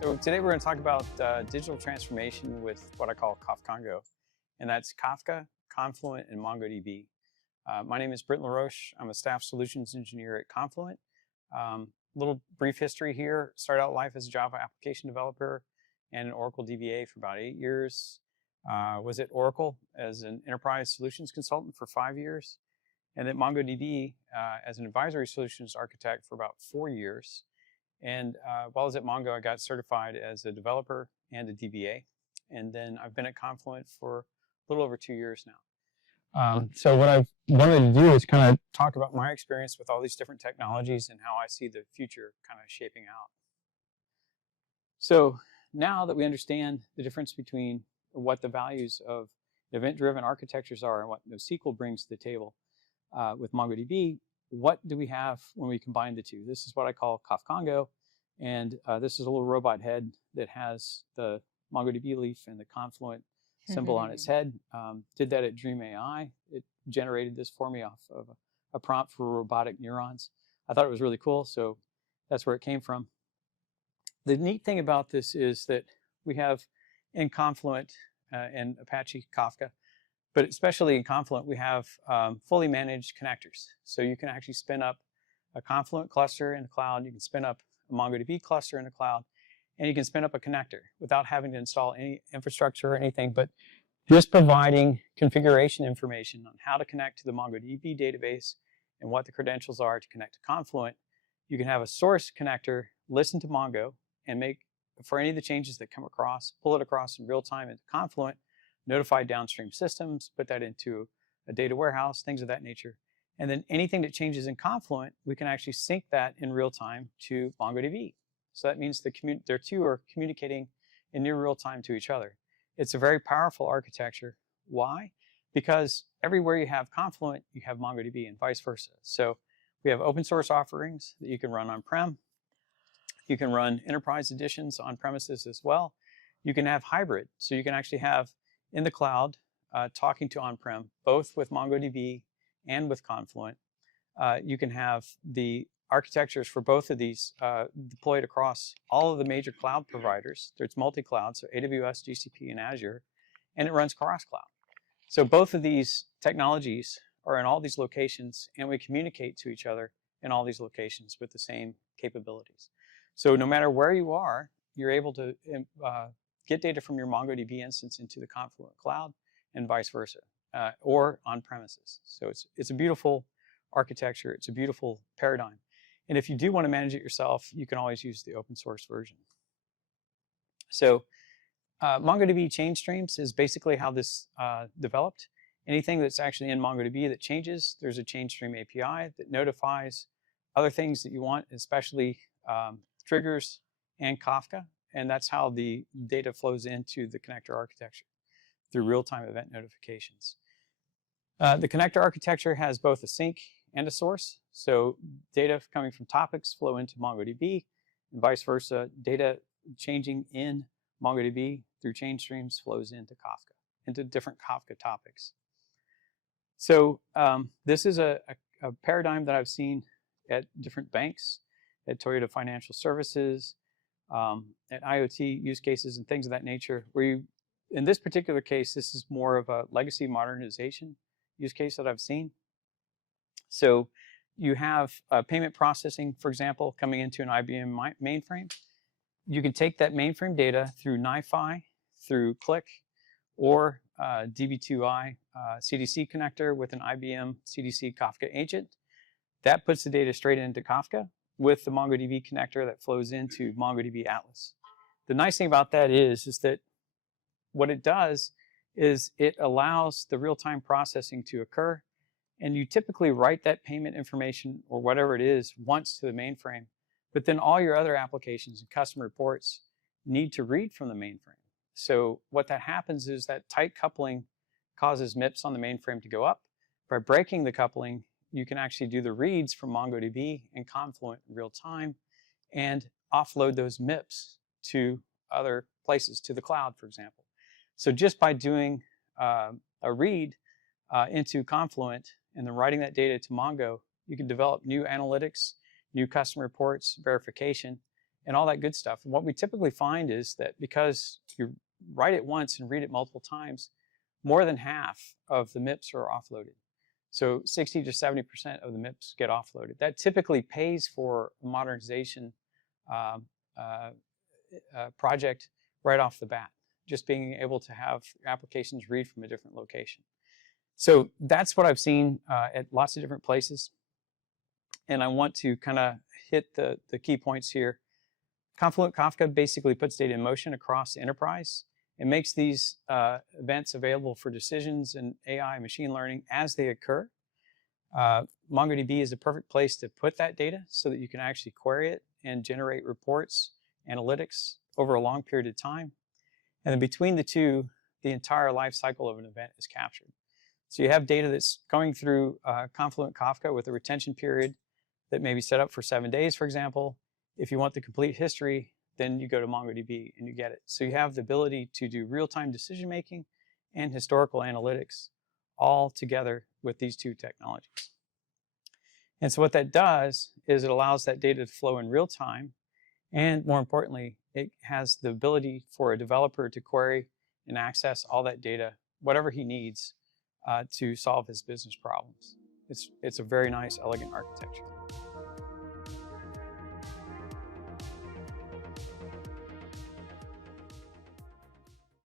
So today we're going to talk about digital transformation with what I call Kafcongo, and that's Kafka, Confluent, and MongoDB. My name is Britton LaRoche. I'm a Staff Solutions Engineer at Confluent. Little brief history here. Started out life as a Java application developer and an Oracle DBA for about 8 years. Was at Oracle as an enterprise solutions consultant for 5 years. And at MongoDB as an advisory solutions architect for about 4 years. And while I was at Mongo, I got certified as a developer and a DBA. And then I've been at Confluent for a little over 2 years now. So what I've wanted to do is kind of talk about my experience with all these different technologies and how I see the future kind of shaping out. So now that we understand the difference between what the values of event-driven architectures are and what NoSQL brings to the table with MongoDB, what do we have when we combine the two? This is what I call Kafcongo, and this is a little robot head that has the MongoDB leaf and the Confluent symbol on its head. Did that at Dream AI. It generated this for me off of a prompt for robotic neurons. I thought it was really cool, so that's where it came from. The neat thing about this is that we have in Confluent and Apache Kafka, but especially in Confluent, we have fully managed connectors. So you can actually spin up a Confluent cluster in the cloud, you can spin up a MongoDB cluster in the cloud, and you can spin up a connector without having to install any infrastructure or anything, but just providing configuration information on how to connect to the MongoDB database and what the credentials are to connect to Confluent. You can have a source connector listen to Mongo and make, for any of the changes that come across, pull it across in real time into Confluent, notify downstream systems, put that into a data warehouse, things of that nature. And then anything that changes in Confluent, we can actually sync that in real time to MongoDB. So that means their two are communicating in near real time to each other. It's a very powerful architecture. Why? Because everywhere you have Confluent, you have MongoDB and vice versa. So we have open source offerings that you can run on-prem. You can run enterprise editions on premises as well. You can have hybrid. So you can actually have in the cloud talking to on-prem, both with MongoDB and with Confluent. You can have the architectures for both of these deployed across all of the major cloud providers. There's multi-cloud, so AWS, GCP, and Azure, and it runs cross-cloud. So both of these technologies are in all these locations, and we communicate to each other in all these locations with the same capabilities. So no matter where you are, you're able to get data from your MongoDB instance into the Confluent cloud and vice versa, or on premises. So it's a beautiful architecture. It's a beautiful paradigm. And if you do want to manage it yourself, you can always use the open source version. So MongoDB change streams is basically how this developed. Anything that's actually in MongoDB that changes, there's a change stream API that notifies other things that you want, especially triggers and Kafka. And that's how the data flows into the connector architecture through real-time event notifications. The connector architecture has both a sink and a source. So data coming from topics flow into MongoDB and vice versa. Data changing in MongoDB through change streams flows into Kafka, into different Kafka topics. So this is a paradigm that I've seen at different banks, at Toyota Financial Services, at IoT use cases and things of that nature, where you, in this particular case, this is more of a legacy modernization use case that I've seen. So you have payment processing, for example, coming into an IBM mainframe. You can take that mainframe data through NiFi, through Click, or DB2I CDC connector with an IBM CDC Kafka agent. That puts the data straight into Kafka with the MongoDB connector that flows into MongoDB Atlas. The nice thing about that is that what it does is it allows the real-time processing to occur, and you typically write that payment information or whatever it is once to the mainframe, but then all your other applications and custom reports need to read from the mainframe. So what that happens is that tight coupling causes MIPS on the mainframe to go up. By breaking the coupling, you can actually do the reads from MongoDB and Confluent in real time and offload those MIPS to other places, to the cloud, for example. So just by doing a read into Confluent and then writing that data to Mongo, you can develop new analytics, new custom reports, verification, and all that good stuff. And what we typically find is that because you write it once and read it multiple times, more than half of the MIPS are offloaded. So 60 to 70% of the MIPS get offloaded. That typically pays for a modernization project right off the bat, just being able to have applications read from a different location. So that's what I've seen at lots of different places. And I want to kind of hit the key points here. Confluent Kafka basically puts data in motion across the enterprise. It makes these events available for decisions and AI machine learning as they occur. MongoDB is the perfect place to put that data so that you can actually query it and generate reports, analytics over a long period of time. And then between the two, the entire life cycle of an event is captured. So you have data that's going through Confluent Kafka with a retention period that may be set up for 7 days, for example. If you want the complete history, then you go to MongoDB and you get it. So you have the ability to do real-time decision-making and historical analytics all together with these two technologies. And so what that does is it allows that data to flow in real time, and more importantly, it has the ability for a developer to query and access all that data, whatever he needs, to solve his business problems. It's a very nice, elegant architecture.